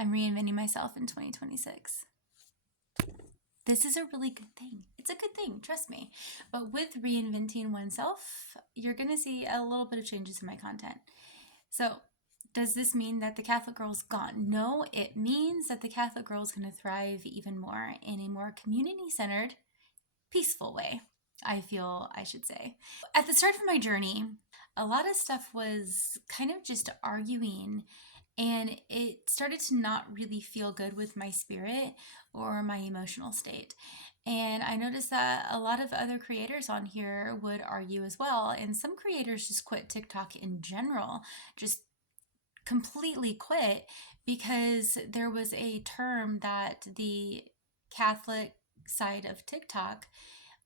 I'm reinventing myself in 2026. This is a really good thing. It's a good thing, trust me. But with reinventing oneself, you're going to see a little bit of changes in my content. So, does this mean that the Catholic girl's gone? No, it means that the Catholic girl is going to thrive even more in a more community-centered, peaceful way, I feel I should say. At the start of my journey, a lot of stuff was kind of just arguing, and it started to not really feel good with my spirit or my emotional state. And I noticed that a lot of other creators on here would argue as well. And some creators just quit TikTok in general, just completely quit because there was a term that the Catholic side of TikTok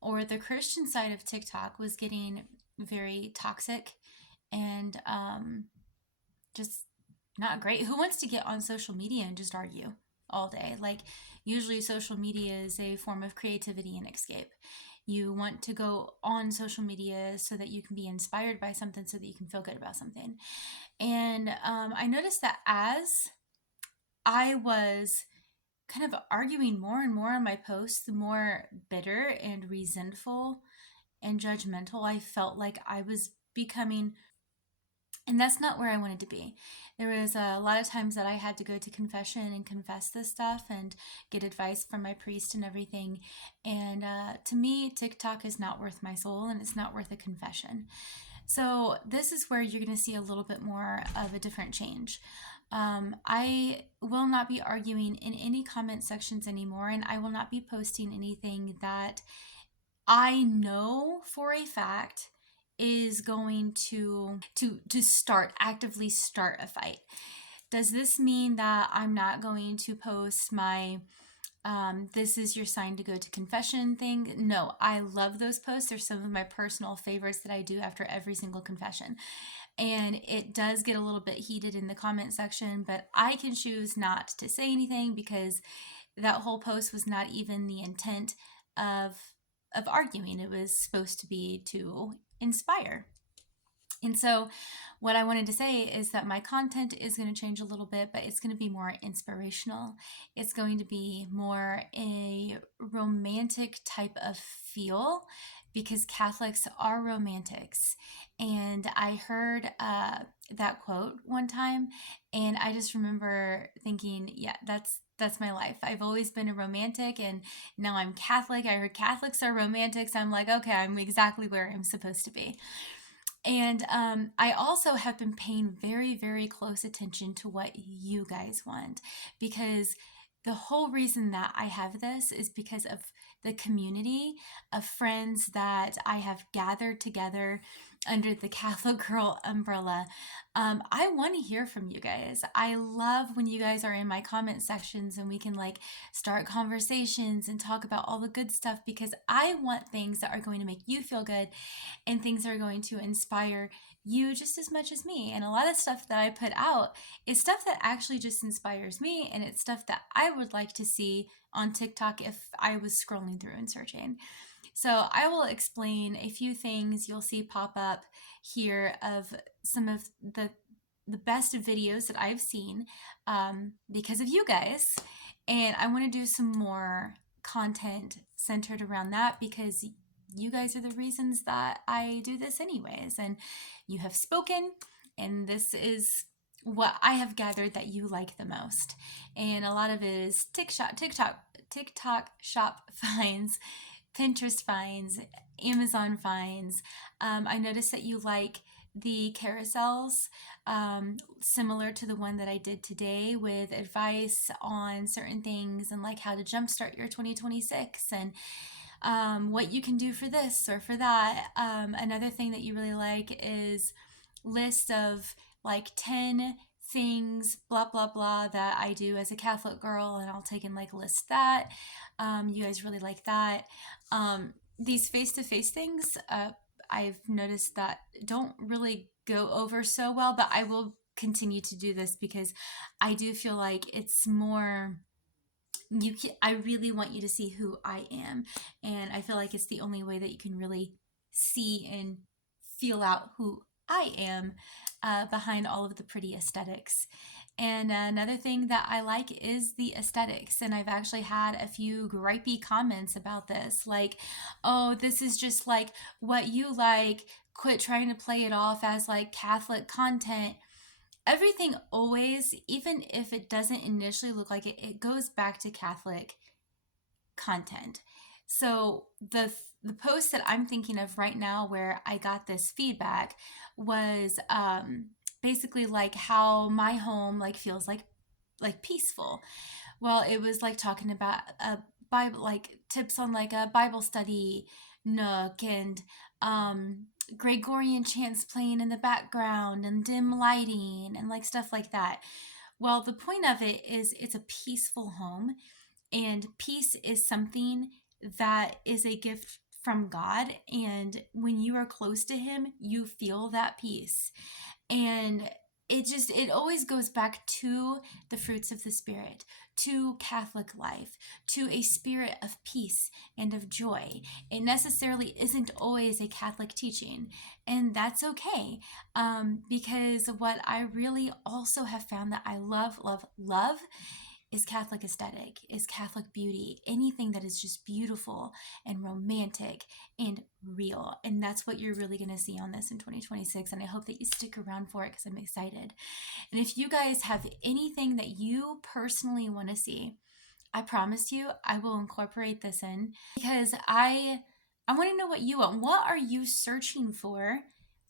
or the Christian side of TikTok was getting very toxic and just not great. Who wants to get on social media and just argue all day? Like, usually social media is a form of creativity and escape. You want to go on social media so that you can be inspired by something, so that you can feel good about something. And I noticed that as I was kind of arguing more and more on my posts, the more bitter and resentful and judgmental I felt like I was becoming. And that's not where I wanted to be. There was a lot of times that I had to go to confession and confess this stuff and get advice from my priest and everything. And to me, TikTok is not worth my soul, and it's not worth a confession. So this is where you're going to see a little bit more of a different change. I will not be arguing in any comment sections anymore, and I will not be posting anything that I know for a fact is going to actively start a fight. Does this mean that I'm not going to post my this is your sign to go to confession thing? No, I love those posts. They're some of my personal favorites that I do after every single confession. And it does get a little bit heated in the comment section, but I can choose not to say anything because that whole post was not even the intent of arguing. It was supposed to be to inspire. And so what I wanted to say is that my content is going to change a little bit, but it's going to be more inspirational. It's going to be more a romantic type of feel because Catholics are romantics. And I heard that quote one time, and I just remember thinking, yeah, that's my life. I've always been a romantic, and now I'm Catholic. I heard Catholics are romantics. I'm like, okay, I'm exactly where I'm supposed to be. And I also have been paying very, very close attention to what you guys want, because the whole reason that I have this is because of the community of friends that I have gathered together under the Catholic Girl umbrella. I want to hear from you guys. I love when you guys are in my comment sections and we can like start conversations and talk about all the good stuff, because I want things that are going to make you feel good and things that are going to inspire you just as much as me. And a lot of stuff that I put out is stuff that actually just inspires me, and it's stuff that I would like to see on TikTok if I was scrolling through and searching. So I will explain a few things you'll see pop up here of some of the best videos that I've seen because of you guys. And I want to do some more content centered around that because you guys are the reasons that I do this anyways. And you have spoken, and this is what I have gathered that you like the most. And a lot of it is TikTok shop finds, Pinterest finds, Amazon finds. I noticed that you like the carousels, similar to the one that I did today, with advice on certain things and like how to jumpstart your 2026 and what you can do for this or for that. Another thing that you really like is list of like 10 things, blah, blah, blah, that I do as a Catholic girl, and I'll take and like list that. You guys really like that. These face-to-face things, I've noticed that don't really go over so well, but I will continue to do this because I do feel like it's more, I really want you to see who I am, and I feel like it's the only way that you can really see and feel out who I am behind all of the pretty aesthetics. And another thing that I like is the aesthetics. And I've actually had a few gripey comments about this. Like, oh, this is just like what you like. Quit trying to play it off as like Catholic content. Everything always, even if it doesn't initially look like it, it goes back to Catholic content. So the post that I'm thinking of right now where I got this feedback was basically like how my home like feels like peaceful. Well, it was like talking about a Bible, like tips on like a Bible study nook, and Gregorian chants playing in the background and dim lighting and like stuff like that. Well, the point of it is it's a peaceful home, and peace is something that is a gift from God. And when you are close to Him, you feel that peace. And it always goes back to the fruits of the Spirit, to Catholic life, to a spirit of peace and of joy. It necessarily isn't always a Catholic teaching, and that's okay. Because what I really also have found that I love, love, love is Catholic aesthetic, is Catholic beauty, anything that is just beautiful and romantic and real. And that's what you're really going to see on this in 2026. And I hope that you stick around for it because I'm excited. And if you guys have anything that you personally want to see, I promise you I will incorporate this in, because I want to know what you want. What are you searching for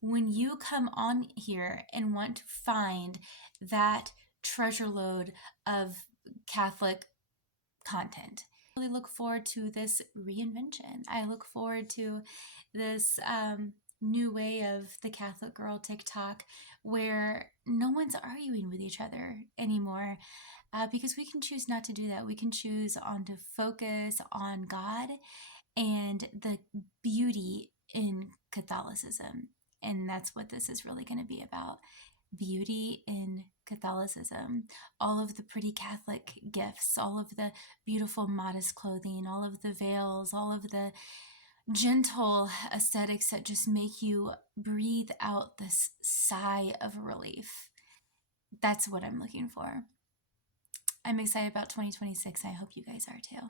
when you come on here and want to find that treasure lode of Catholic content? I really look forward to this reinvention. I look forward to this new way of the Catholic Girl TikTok where no one's arguing with each other anymore, because we can choose not to do that. We can choose on to focus on God and the beauty in Catholicism. And that's what this is really going to be about: beauty in Catholicism. All of the pretty Catholic gifts, all of the beautiful modest clothing, all of the veils, all of the gentle aesthetics that just make you breathe out this sigh of relief. That's what I'm looking for. I'm excited about 2026. I hope you guys are too.